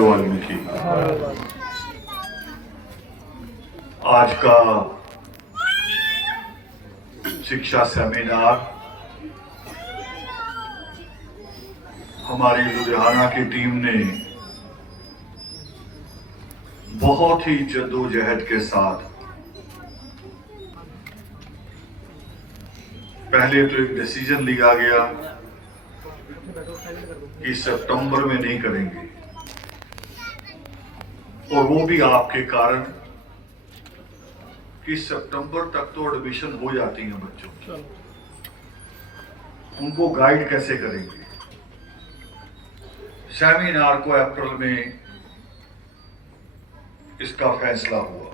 वाल्मीकि आज का शिक्षा सेमिनार हमारी लुधियाना की टीम ने बहुत ही जद्दोजहद के साथ पहले तो एक डिसीजन लिया गया कि सितंबर में नहीं करेंगे, और वो भी आपके कारण कि सितंबर तक तो एडमिशन हो जाती है बच्चों की, उनको गाइड कैसे करेंगे। सेमिनार को अप्रैल में इसका फैसला हुआ।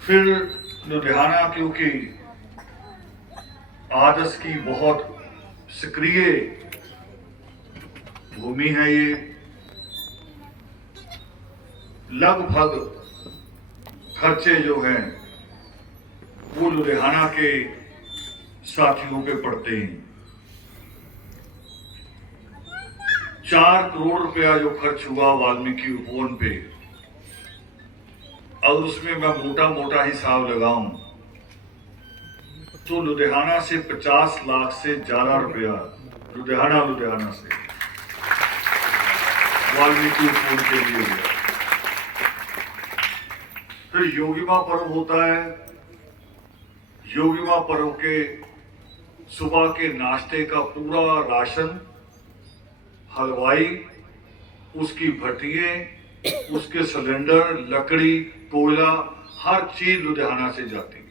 फिर लुधियाना क्योंकि आदर्श की बहुत सक्रिय भूमि है, ये लगभग खर्चे जो हैं वो लुधियाना के साथियों पे पड़ते हैं। 4 करोड़ रुपया जो खर्च हुआ वाल्मीकि उपवन पे, और उसमें मैं मोटा मोटा हिसाब लगाऊं तो लुधियाना से 50 लाख से ज्यादा रुपया लुधियाना से वाल्मीकि उपवन के लिए गया। फिर योगिमा पर्व होता है। योगिमा पर्व के सुबह के नाश्ते का पूरा राशन, हलवाई, उसकी भट्टियां, उसके सिलेंडर, लकड़ी, कोयला, हर चीज लुधियाना से जाती है।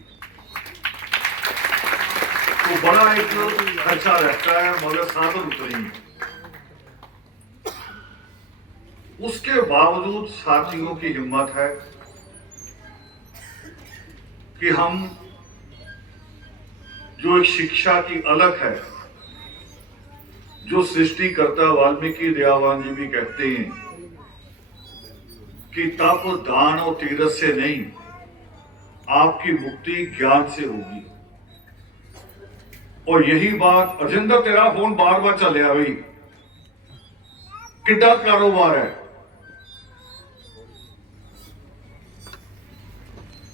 तो बड़ा एक खर्चा रहता है, मगर साधन उतनी है। उसके बावजूद साथियों की हिम्मत है कि हम जो एक शिक्षा की अलग है, जो सृष्टिकर्ता वाल्मीकि दयावान जी भी कहते हैं कि तप, दान और तीरथ से नहीं, आपकी मुक्ति ज्ञान से होगी। और यही बात, अजिंदर तेरा फोन बार बार चलिया भाई, किड्डा कारोबार है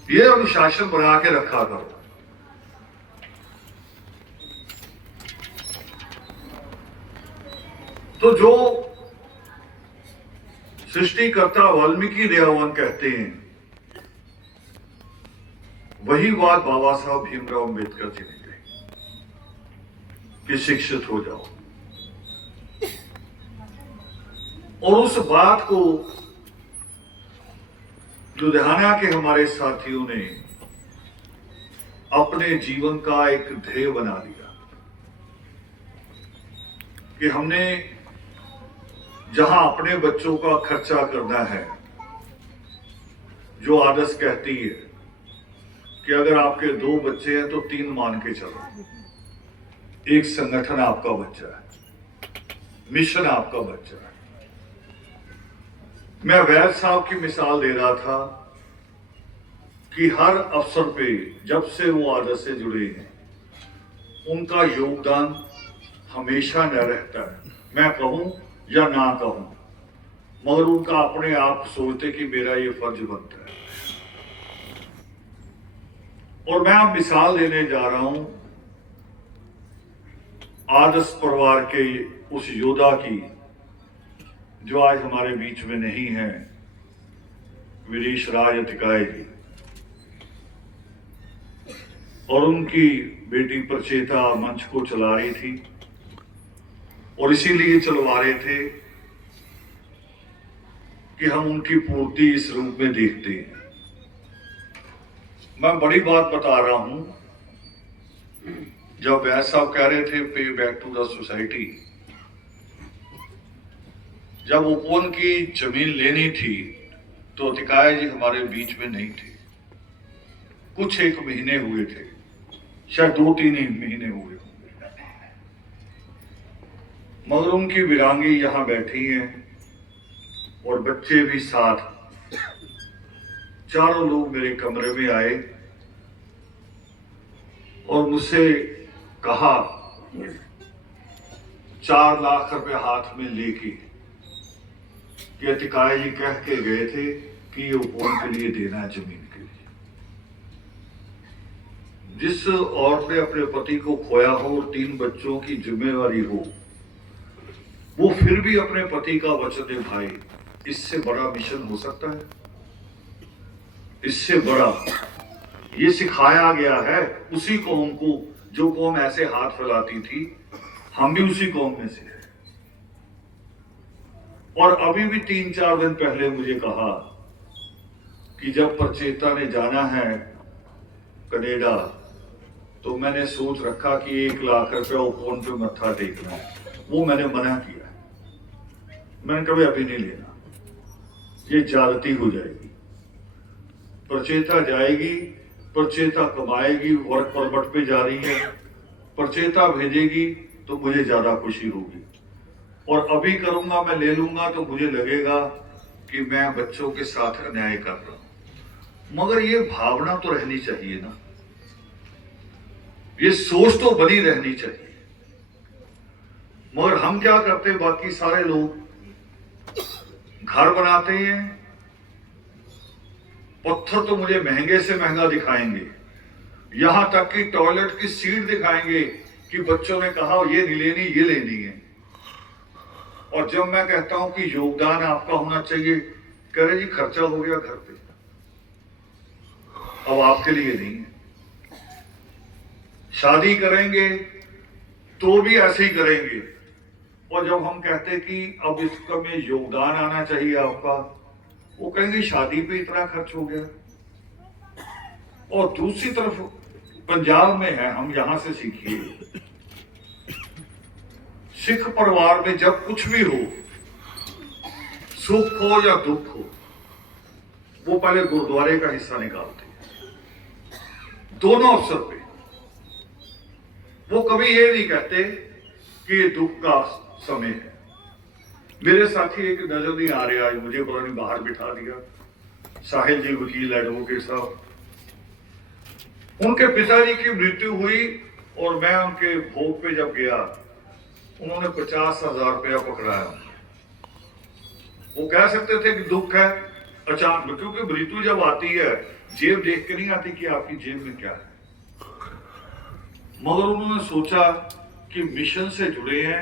ये, अनुशासन बना के रखा करो। तो जो सृष्टिकर्ता वाल्मीकि दयावान कहते हैं, वही बात बाबा साहब भीमराव अंबेडकर जी ने कही कि शिक्षित हो जाओ। और उस बात को लुधियाना के हमारे साथियों ने अपने जीवन का एक ध्येय बना लिया कि हमने जहां अपने बच्चों का खर्चा करना है, जो आदर्श कहती है कि अगर आपके 2 बच्चे हैं तो 3 मान के चलो। एक संगठन आपका बच्चा है, मिशन आपका बच्चा है। मैं वैद साहब की मिसाल दे रहा था कि हर अवसर पे जब से वो आदर्श से जुड़े हैं, उनका योगदान हमेशा न रहता है, मैं कहूं या ना कहूं, मगर उनका अपने आप सोचते कि मेरा ये फर्ज बनता है। और मैं अब मिसाल देने जा रहा हूं आदर्श परिवार के उस योद्धा की जो आज हमारे बीच में नहीं है, वीरेश राज अतिकाय जी, और उनकी बेटी प्रचेता मंच को चला रही थी, और इसीलिए चलवा रहे थे कि हम उनकी पूर्ति इस रूप में देखते हैं। मैं बड़ी बात बता रहा हूं, जब वैद साहब कह रहे थे पे बैक टू द सोसाइटी, जब उपवन की जमीन लेनी थी तो अतिकाय जी हमारे बीच में नहीं थे। कुछ 1 महीने हुए थे, शायद 2-3 महीने हुए, मगर उनकी वीरांगी यहां बैठी हैं और बच्चे भी साथ। चारों लोग मेरे कमरे में आए और मुझसे कहा, 4 लाख रुपए हाथ में लेके कि अतिकाय जी कह के गए थे कि ये उपवन के लिए देना है, जमीन के लिए। जिस औरत ने अपने पति को खोया हो और 3 बच्चों की जिम्मेवारी हो, वो फिर भी अपने पति का वचन निभाए, इससे बड़ा मिशन हो सकता है? इससे बड़ा ये सिखाया गया है उसी कौम को जो कौम ऐसे हाथ फैलाती थी। हम भी उसी कौम में से हैं। और अभी भी 3-4 दिन पहले मुझे कहा कि जब परचेता ने जाना है कनाडा, तो मैंने सोच रखा कि 1 लाख रुपया उपवन पे मत्था टेकना है। वो मैंने मना किया। मैंने कभी अभी नहीं लेना, ये ज्यादती हो जाएगी। परचेता जाएगी, परचेता कमाएगी, वर्क परमिट पे जा रही है, परचेता भेजेगी तो मुझे ज्यादा खुशी होगी। और अभी करूंगा, मैं ले लूंगा तो मुझे लगेगा कि मैं बच्चों के साथ अन्याय कर रहा हूं। मगर ये भावना तो रहनी चाहिए ना, ये सोच तो बनी रहनी चाहिए। मगर हम क्या करते, बाकी सारे लोग घर बनाते हैं, पत्थर तो मुझे महंगे से महंगा दिखाएंगे, यहां तक कि टॉयलेट की सीट दिखाएंगे कि बच्चों ने कहा ये नहीं लेनी, ये लेनी है। और जब मैं कहता हूं कि योगदान आपका होना चाहिए, कह रहे जी खर्चा हो गया घर पे, अब आपके लिए नहीं है। शादी करेंगे तो भी ऐसे ही करेंगे। और जब हम कहते कि अब इसका में योगदान आना चाहिए आपका, वो कहेंगे शादी पे इतना खर्च हो गया। और दूसरी तरफ पंजाब में है, हम यहां से सीखिए, सिख परिवार में जब कुछ भी हो, सुख हो या दुख हो, वो पहले गुरुद्वारे का हिस्सा निकालते हैं, दोनों अवसर पे। वो कभी ये नहीं कहते कि ये दुख का समय है। मेरे साथी एक नजर नहीं आ रहे आज मुझे, पता नहीं बाहर बिठा दिया, साहिल जी वकील एडवोकेट साहब। उनके पिताजी की मृत्यु हुई और मैं उनके भोग पे जब गया, उन्होंने 50,000 रुपया पकड़ाया। वो कह सकते थे कि दुख है अचानक, क्योंकि मृत्यु जब आती है जेब देख के नहीं आती कि आपकी जेब में क्या है। मगर उन्होंने सोचा कि मिशन से जुड़े हैं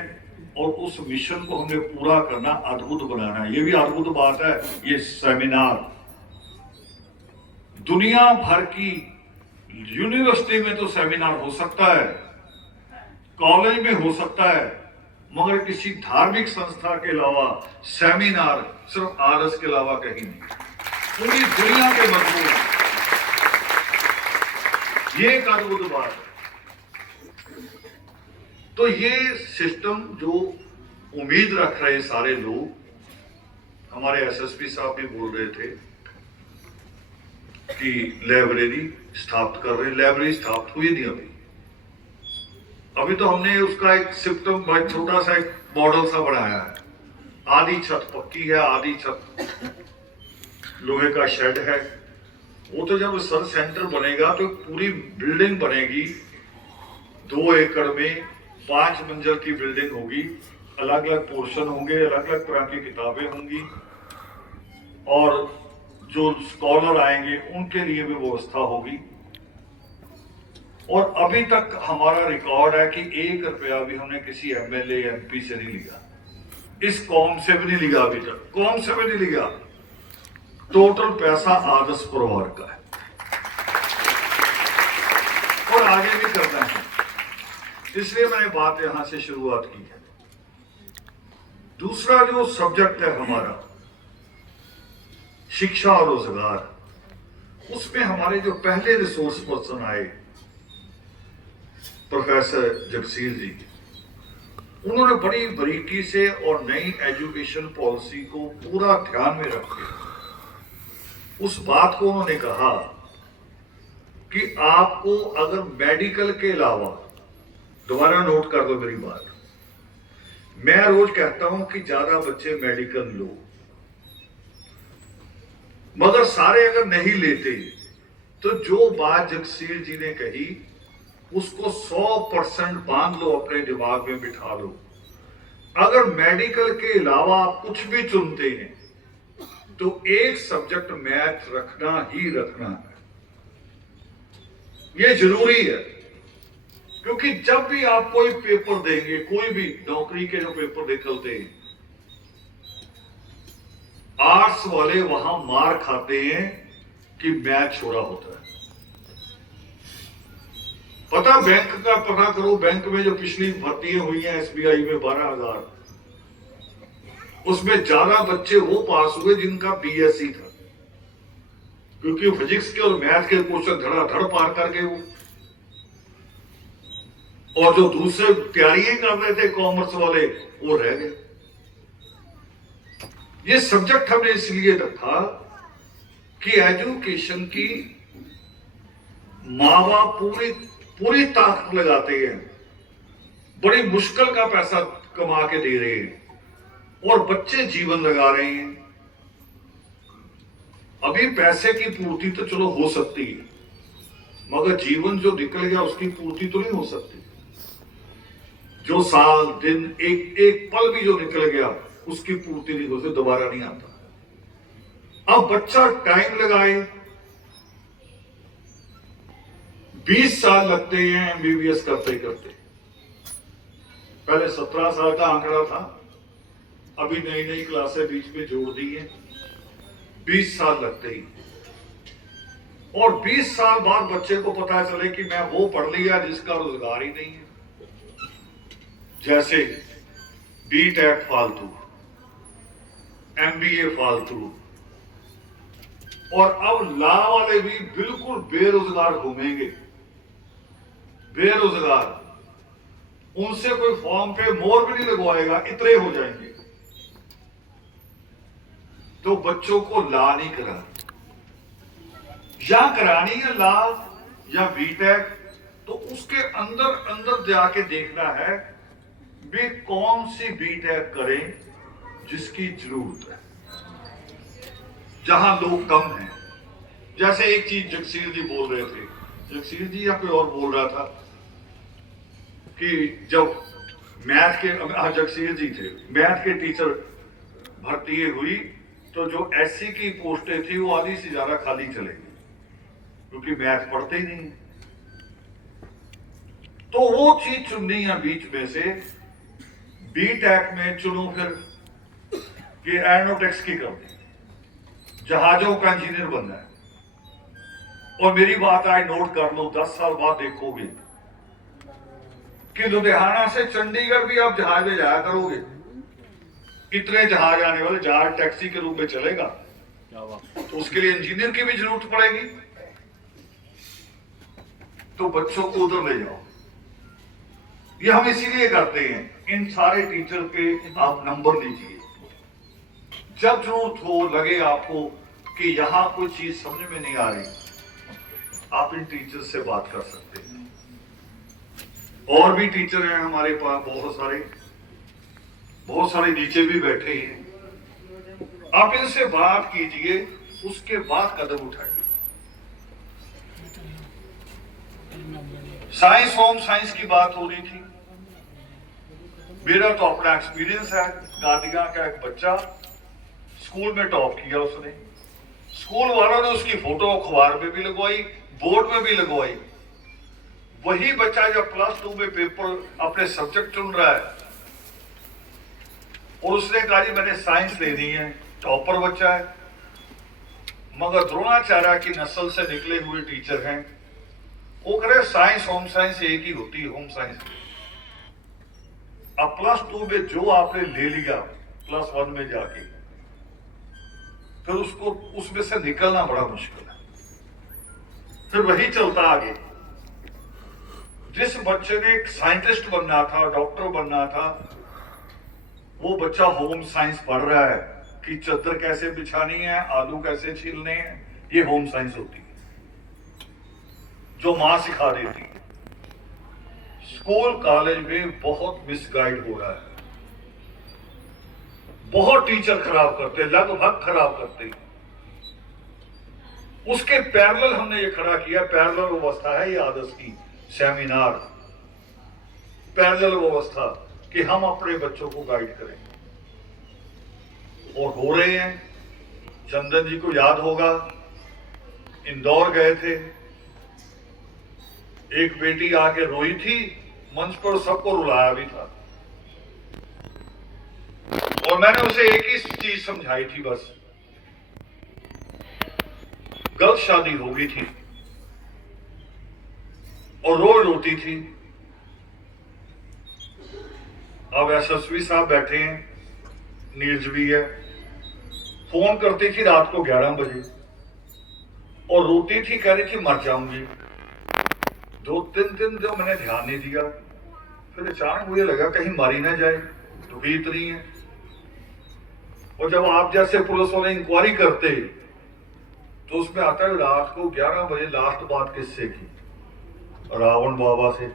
और उस मिशन को हमें पूरा करना, अद्भुत बनाना है। ये भी अद्भुत बात है, ये सेमिनार दुनिया भर की यूनिवर्सिटी में तो सेमिनार हो सकता है, कॉलेज में हो सकता है, मगर किसी धार्मिक संस्था के अलावा सेमिनार सिर्फ आरएस के अलावा कहीं नहीं, पूरी दुनिया के मजबूत। ये एक अद्भुत बात है। तो ये सिस्टम जो उम्मीद रख रहे सारे लोग, हमारे एसएसपी साहब भी बोल रहे थे कि लाइब्रेरी स्थापित कर रहे, लाइब्रेरी स्थापित हुई नहीं अभी तो हमने उसका एक सिस्टम, बहुत छोटा सा एक मॉडल सा बनाया है। आधी छत पक्की है, आधी छत लोहे का शेड है। वो तो जब रिसर्च सेंटर बनेगा तो पूरी बिल्डिंग बनेगी, 2 एकड़ में 5 मंजिल की बिल्डिंग होगी, अलग अलग पोर्शन होंगे, अलग अलग तरह की किताबें होंगी, और जो स्कॉलर आएंगे उनके लिए भी व्यवस्था होगी। और अभी तक हमारा रिकॉर्ड है कि 1 रुपया भी हमने किसी एमएलए एमपी से नहीं लिया, इस कौम से भी नहीं लिया, अभी तक कौम से भी नहीं लिया। टोटल पैसा आदर्श परिवार का है और आगे भी करना है, इसलिए मैंने बात यहां से शुरुआत की है। दूसरा जो सब्जेक्ट है हमारा, शिक्षा और रोजगार, उसमें हमारे जो पहले रिसोर्स पर्सन आए प्रोफेसर जगसीर जी, उन्होंने बड़ी बारीकी से और नई एजुकेशन पॉलिसी को पूरा ध्यान में रख के उस बात को उन्होंने कहा कि आपको अगर मेडिकल के अलावा, दोबारा नोट कर दो मेरी बात, मैं रोज कहता हूं कि ज्यादा बच्चे मेडिकल लो, मगर सारे अगर नहीं लेते तो जो बात जगसीर जी ने कही उसको 100% बांध लो, अपने दिमाग में बिठा लो। अगर मेडिकल के अलावा आप कुछ भी चुनते हैं तो एक सब्जेक्ट मैथ रखना ही रखना है, ये जरूरी है। क्योंकि जब भी आप कोई पेपर देंगे, कोई भी नौकरी के जो पेपर निकलते हैं, आर्ट्स वाले वहां मार खाते हैं कि मैथ छोड़ा होता है। पता बैंक का पता करो, बैंक में जो पिछली भर्तियां हुई हैं एसबीआई में 12,000, उसमें ज्यादा बच्चे वो पास हुए जिनका बीएससी था, क्योंकि फिजिक्स के और मैथ के क्वेश्चन धड़ाधड़ पार कर गए वो, और जो दूसरे तैयारियां कर रहे थे कॉमर्स वाले वो रह गए। ये सब्जेक्ट हमने इसलिए रखा कि एजुकेशन की माँ बाप पूरी ताकत लगाते हैं, बड़ी मुश्किल का पैसा कमा के दे रहे हैं, और बच्चे जीवन लगा रहे हैं। अभी पैसे की पूर्ति तो चलो हो सकती है, मगर जीवन जो निकल गया उसकी पूर्ति तो नहीं हो सकती। जो साल दिन एक पल भी जो निकल गया उसकी पूर्ति नहीं हो सकती, दोबारा नहीं आता। अब बच्चा टाइम लगाए, 20 साल लगते हैं एमबीबीएस करते करते। पहले 17 साल का आंकड़ा था, अभी नई नई क्लासें बीच में जोड़ दी हैं, 20 साल लगते ही। और 20 साल बाद बच्चे को पता चले कि मैं वो पढ़ लिया जिसका रोजगार ही नहीं है। जैसे बीटेक फालतू, एमबीए फालतू, और अब लॉ वाले भी बिल्कुल बेरोजगार घूमेंगे, बेरोजगार। उनसे कोई फॉर्म पे मोहर भी नहीं लगवाएगा, इतने हो जाएंगे। तो बच्चों को लॉ नहीं करा, या करानी है लॉ या बीटेक, तो उसके अंदर अंदर जाके देखना है वे कौन सी बीटेक करें जिसकी जरूरत है, जहां लोग कम हैं। जैसे एक चीज जगसीर जी बोल रहे थे, जगसीर जी या कोई और बोल रहा था कि जब मैथ के, जगसीर जी थे, मैथ के टीचर भर्ती हुई तो जो एससी की पोस्टें थी वो आधी से ज्यादा खाली चले गई, क्योंकि मैथ पढ़ते ही नहीं। तो वो चीज चुननी है बीच में से, बीटेक में चुनो फिर कि एरोनॉटिक्स की कर दी, जहाजों का इंजीनियर बनना है। और मेरी बात आज नोट कर लो, 10 साल बाद देखोगे कि लुधियाना से चंडीगढ़ भी आप जहाज में जाया करोगे, इतने जहाज आने वाले, जहाज टैक्सी के रूप में चलेगा, तो उसके लिए इंजीनियर की भी जरूरत पड़ेगी। तो बच्चों को उधर ले जाओ। ये हम इसीलिए करते हैं, इन सारे टीचर के आप नंबर लीजिए, जब जरूरत हो, लगे आपको कि यहां कोई चीज समझ में नहीं आ रही, आप इन टीचर से बात कर सकते हैं। और भी टीचर हैं हमारे पास, बहुत सारे नीचे भी बैठे हैं, आप इनसे बात कीजिए, उसके बाद कदम उठाइए। साइंस, होम साइंस की बात हो रही थी। मेरा तो अपना एक्सपीरियंस है, गादिया का एक बच्चा स्कूल में टॉप किया उसने, स्कूल वालों ने उसकी फोटो अखबार में भी लगवाई, बोर्ड में भी लगवाई। वही बच्चा जब +2 में पेपर अपने सब्जेक्ट चुन रहा है और उसने कहा जी मैंने साइंस लेनी है, टॉपर बच्चा है, मगर द्रोणाचार्य की नस्ल से निकले हुए टीचर हैं, वो करे साइंस होम साइंस एक ही होती है, होम साइंस। अब +2 में जो आपने ले लिया +1 में जाके, फिर उसको उसमें से निकलना बड़ा मुश्किल है। फिर वही चलता आगे। जिस बच्चे ने एक साइंटिस्ट बनना था, डॉक्टर बनना था, वो बच्चा होम साइंस पढ़ रहा है कि चादर कैसे बिछानी है, आलू कैसे छीलने हैं, ये होम साइंस होती है जो मां सिखा देती है। स्कूल कॉलेज में बहुत मिसगाइड हो रहा है, बहुत टीचर खराब करते, लगभग खराब करते। उसके पैरेलल हमने ये खड़ा किया, पैरेलल व्यवस्था है ये आदर्श की सेमिनार, पैरेलल व्यवस्था कि हम अपने बच्चों को गाइड करें, और हो रहे हैं। चंदन जी को याद होगा, इंदौर गए थे, एक बेटी आके रोई थी मंच पर, सबको रुलाया भी था, और मैंने उसे एक ही चीज समझाई थी बस, गलत शादी हो गई थी और रोज रोती थी। अब एसएसपी साहब बैठे हैं, नीरज भी है, फोन करती थी रात को 11 बजे और रोती थी, कह रही थी मर जाऊंगी। 2-3 दिन जो मैंने ध्यान नहीं दिया, फिर अचानक मुझे लगा कहीं मारी ना जाए, दुखी इतनी है। और जब आप जैसे पुलिस वाले इंक्वायरी करते तो उसमें आता है रात को 11 बजे लास्ट बात किससे की, रावण बाबा से,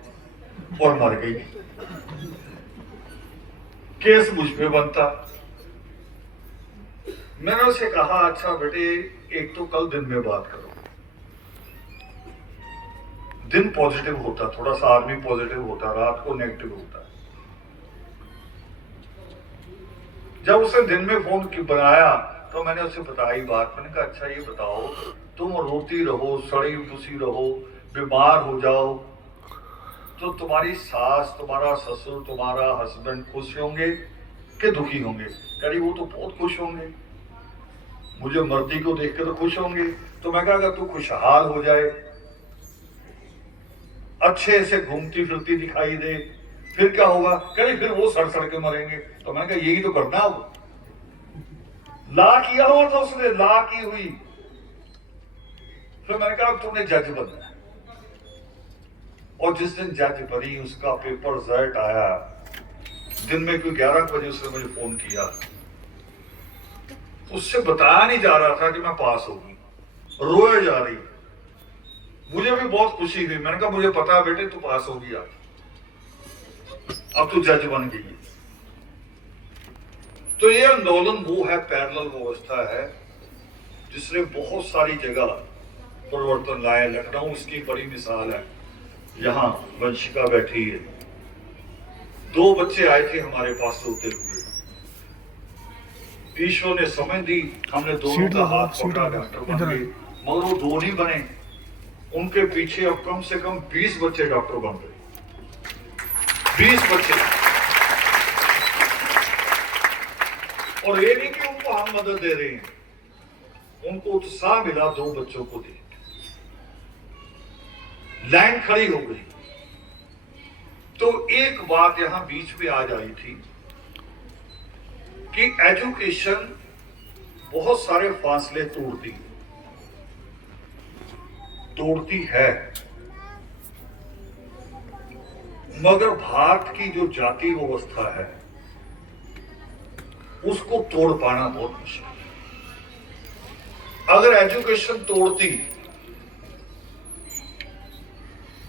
और मर गई। केस मुझ पे बनता। मैंने उसे कहा अच्छा बेटे, एक तो कल दिन में बात करो, दिन पॉजिटिव होता, थोड़ा सा आर्मी पॉजिटिव होता, रात को नेगेटिव होता। जब उसे दिन में फोन बनाया तो मैंने उसे बताई बात, मैंने कहा अच्छा ये बताओ, तुम रोती रहो, सड़ी फुसी रहो, बीमार हो जाओ, तो तुम्हारी सास, तुम्हारा ससुर, तुम्हारा हस्बैंड खुश होंगे कि दुखी होंगे? कह रही वो तो बहुत खुश होंगे, मुझे मरती को देख के तो खुश होंगे। तो मैं कहा अगर तू खुशहाल हो जाए, अच्छे से घूमती फिरती दिखाई दे, फिर क्या होगा? कह रही फिर वो सड़ सड़ के मरेंगे। तो मैंने कहा यही तो करना होगा। ला किया हुआ था उसने, ला की हुई। फिर मैंने कहा तुमने जज बनना है, और जिस दिन जज बनी उसका पेपर रिजल्ट आया, दिन में कोई 11 बजे उसने मुझे फोन किया, उससे बताया नहीं जा रहा था कि मैं पास होगी, रोए जा रही। मुझे भी बहुत खुशी हुई, मैंने कहा मुझे पता है बेटे तू पास होगी, अब तू जज बन गई। तो ये आंदोलन वो है, पैरेलल व्यवस्था है, जिसने बहुत सारी जगह परिवर्तन लाया। लखनऊ इसकी बड़ी मिसाल है। यहाँ वंशिका बैठी है, 2 बच्चे आए थे हमारे पास रोते हुए, ईश्वर ने समझ दी, हमने दोनों का हाथ पकड़ा, डॉक्टर बन गए। मगर वो 2 नहीं बने, उनके पीछे अब कम से कम 20 बच्चे डॉक्टर बन गए, 20 बच्चे। और ये नहीं कि उनको हम मदद दे रहे हैं, उनको उत्साह मिला 2 बच्चों को देख, लाइन खड़ी हो गई। तो एक बात यहां बीच में आज आई थी कि एजुकेशन बहुत सारे फासले तोड़ती है, मगर भारत की जो जाति व्यवस्था है उसको तोड़ पाना बहुत मुश्किल है। अगर एजुकेशन तोड़ती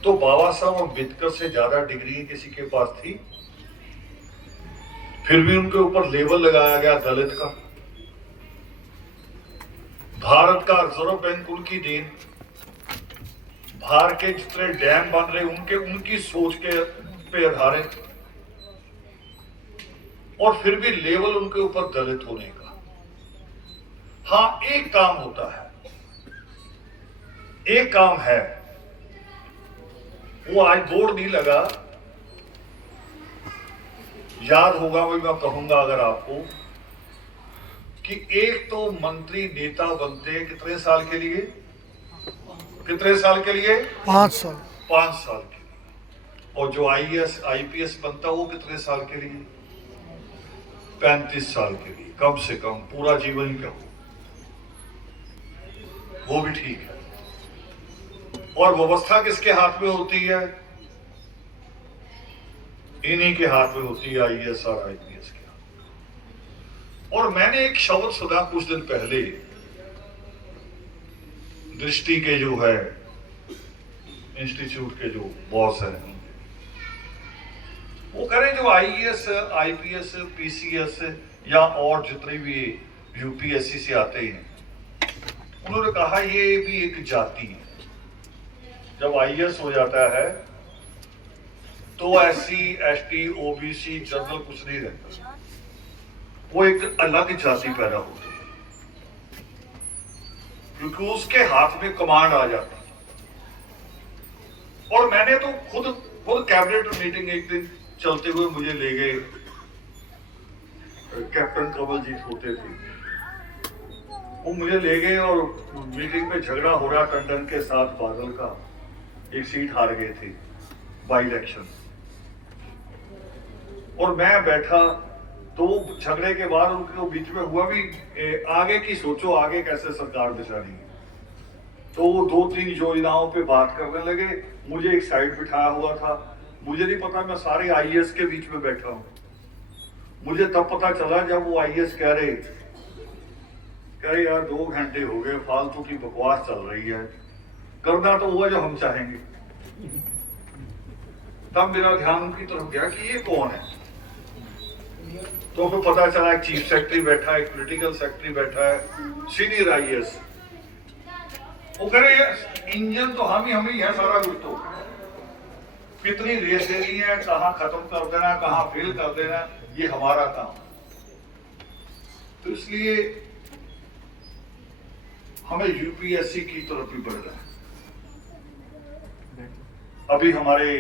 तो बाबा साहब अम्बेडकर से ज्यादा डिग्री किसी के पास थी? फिर भी उनके ऊपर लेबल लगाया गया दलित का। भारत का रिजर्व बैंक उनकी देन, भारत के जितने डैम बन रहे उनकी सोच के पे आधारित, और फिर भी लेवल उनके ऊपर दलित होने का। हाँ, एक काम होता है, एक काम है, वो आज बोर्ड नहीं लगा, याद होगा, वही मैं कहूंगा अगर आपको, कि एक तो मंत्री नेता बनते कितने साल के लिए? कितने साल के लिए? 5 साल। 5 साल के लिए। और जो आईएएस आईपीएस बनता वो कितने साल के लिए? 35 साल के लिए, कम से कम पूरा जीवन ही कहो, वो भी ठीक है। और व्यवस्था किसके हाथ में होती है? इन्हीं के हाथ में होती है, आईएएस और आईपीएस के हाथ। और मैंने एक शब्द सुना कुछ दिन पहले, दृष्टि के जो है इंस्टीट्यूट के जो बॉस हैं, वो करें जो आईएएस आईपीएस पीसीएस या और जितने भी यूपीएससी से आते हैं, उन्होंने कहा ये भी एक जाति है। जब आईएएस हो जाता है तो एससी एसटी ओबीसी जनरल कुछ नहीं रहता, वो एक अलग जाति पैदा होती है। क्योंकि उसके हाथ में कमांड आ जाती। और मैंने तो खुद कैबिनेट मीटिंग एक दिन चलते हुए मुझे ले गए, कैप्टन कमलजीत होते थे, वो मुझे ले गए और मीटिंग में झगड़ा हो रहा टंडन के साथ बादल का, एक सीट हार गए थे बाई इलेक्शन, और मैं बैठा। तो झगड़े के बाद उनके बीच में हुआ भी आगे की सोचो, आगे कैसे सरकार बिछानी है। तो वो 2-3 योजनाओं पे बात करने लगे, मुझे एक साइड बिठाया हुआ था। मुझे नहीं पता मैं सारे आईएएस के बीच में बैठा हूं। मुझे तब पता चला जब वो आईएएस कह रहे यार 2 घंटे हो गए, फालतू की बकवास चल रही है, करना तो वो है जो हम चाहेंगे। तब मेरा ध्यान उनकी तरफ गया कि ये कौन है। तो फिर पता चला एक चीफ सेक्रेटरी बैठा है, एक पॉलिटिकल सेक्रेटरी बैठा है, सीनियर आईएएस। वो कह रहे इंजन तो हम ही है, सारा कुछ तो कितनी रेस देनी है, कहां खत्म कर देना, कहां फेल कर देना, ये हमारा काम। तो इसलिए हमें यूपीएससी की तरफ भी बढ़ना है। अभी हमारे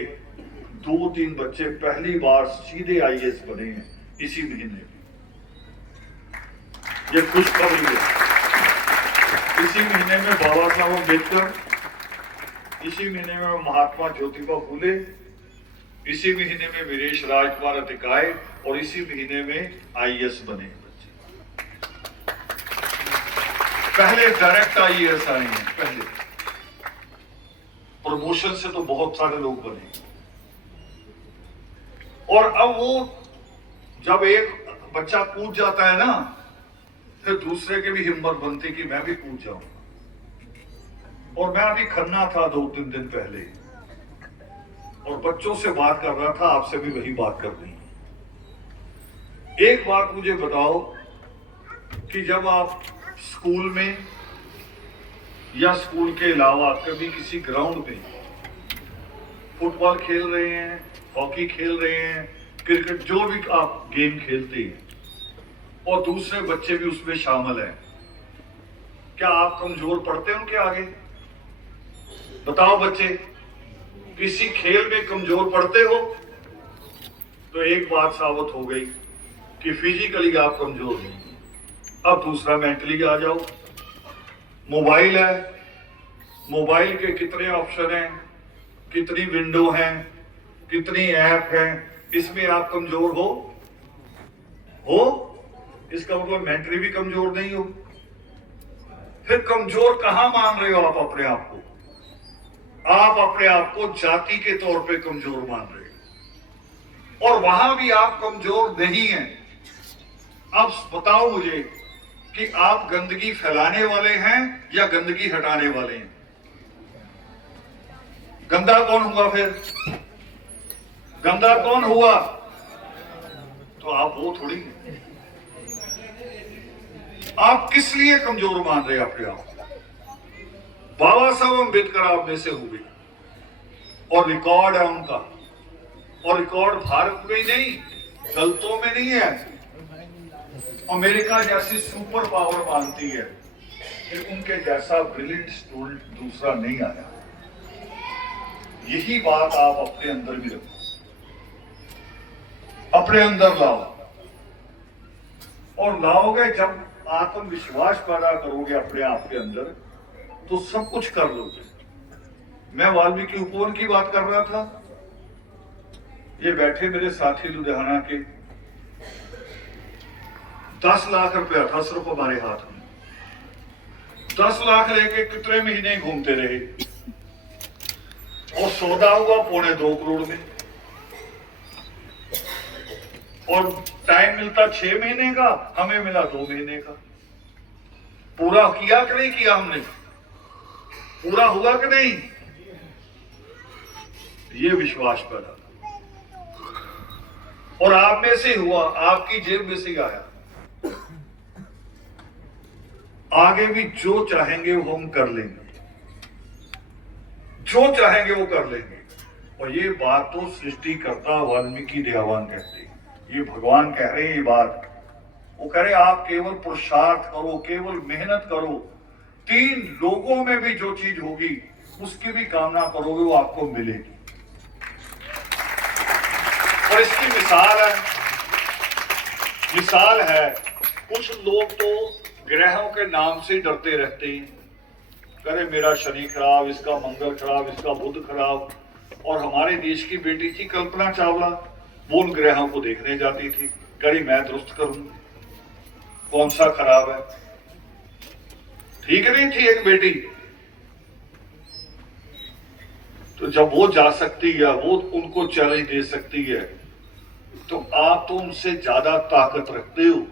2-3 बच्चे पहली बार सीधे आईएएस बने हैं इसी महीने में। ये खुशखबरी है। इसी महीने में बाबा साहब अम्बेडकर, इसी महीने में महात्मा ज्योतिबा फूले, इसी महीने में वीरेश राजकुमार अतिकाय, और इसी महीने में आईएएस बने बच्चे। पहले डायरेक्ट आईएएस आए हैं, पहले प्रमोशन से तो बहुत सारे लोग बने। और अब वो जब एक बच्चा कूद जाता है ना, फिर दूसरे की भी हिम्मत बनती कि मैं भी कूद जाऊं। और मैं अभी खन्ना था 2-3 दिन पहले, और बच्चों से बात कर रहा था, आपसे भी वही बात करनी है। एक बात मुझे बताओ कि जब आप स्कूल में या स्कूल के अलावा कभी किसी ग्राउंड में फुटबॉल खेल रहे हैं, हॉकी खेल रहे हैं, क्रिकेट, जो भी आप गेम खेलते हैं, और दूसरे बच्चे भी उसमें शामिल हैं, क्या आप कमजोर पड़ते हैं उनके आगे? बताओ बच्चे, किसी खेल में कमजोर पड़ते हो? तो एक बात साबित हो गई कि फिजिकली आप कमजोर नहीं। अब दूसरा मेंटली आ जाओ। मोबाइल है, मोबाइल के कितने ऑप्शन हैं, कितनी विंडो हैं, कितनी ऐप हैं, इसमें आप कमजोर हो? इसका मतलब मेंटली भी कमजोर नहीं हो। फिर कमजोर कहां मान रहे हो आप अपने आप को? आप अपने आप को जाति के तौर पे कमजोर मान रहे हो, और वहां भी आप कमजोर नहीं हैं। अब बताओ मुझे कि आप गंदगी फैलाने वाले हैं या गंदगी हटाने वाले हैं? गंदा कौन हुआ फिर? गंदा कौन हुआ? तो आप वो थोड़ी हैं। आप किस लिए कमजोर मान रहे हैं अपने आप? बाबा साहब अम्बेडकर आप में से हुए, और रिकॉर्ड है उनका, और रिकॉर्ड भारत में ही नहीं, दलितों में नहीं है। अमेरिका जैसी सुपर पावर मानती है कि उनके जैसा ब्रिलियंट स्टूडेंट दूसरा नहीं आया। यही बात आप अपने अंदर भी रखो, अपने अंदर लाओ, और लाओगे जब आत्मविश्वास पैदा करोगे अपने आप के अंदर, तो सब कुछ कर लोगे। मैं वाल्मीकि उपवन की बात कर रहा था, ये बैठे मेरे साथी लुधियाना के, 10 लाख रुपया था सिर्फ हमारे हाथ में। 10 लाख लेके कितने महीने घूमते रहे, और सौदा हुआ 2.25 करोड़ में, और टाइम मिलता 6 महीने का, हमें मिला 2 महीने का। पूरा किया कि नहीं किया हमने? पूरा हुआ कि नहीं? ये विश्वास पैदा, और आप में से हुआ, आपकी जेब में से आया। आगे भी जो चाहेंगे वो हम कर लेंगे, जो चाहेंगे वो कर लेंगे। और ये बात तो सृष्टिकर्ता वाल्मीकि दयावान कहते हैं, ये भगवान कह रहे हैं ये बात। वो कह रहे आप केवल पुरुषार्थ करो, केवल मेहनत करो, 3 लोगों में भी जो चीज होगी उसकी भी कामना करोगे वो आपको मिलेगी। और इसकी मिसाल है कुछ लोग तो ग्रहों के नाम से डरते रहते हैं, अरे मेरा शनि खराब, इसका मंगल खराब, इसका बुध खराब। और हमारे देश की बेटी थी कल्पना चावला, वो उन ग्रहों को देखने जाती थी, करी मैं दुरुस्त करूं, कौन सा खराब है। ठीक नहीं थी एक बेटी, तो जब वो जा सकती है, वो उनको चैलेंज दे सकती है, तो आप तो उनसे ज्यादा ताकत रखते हो।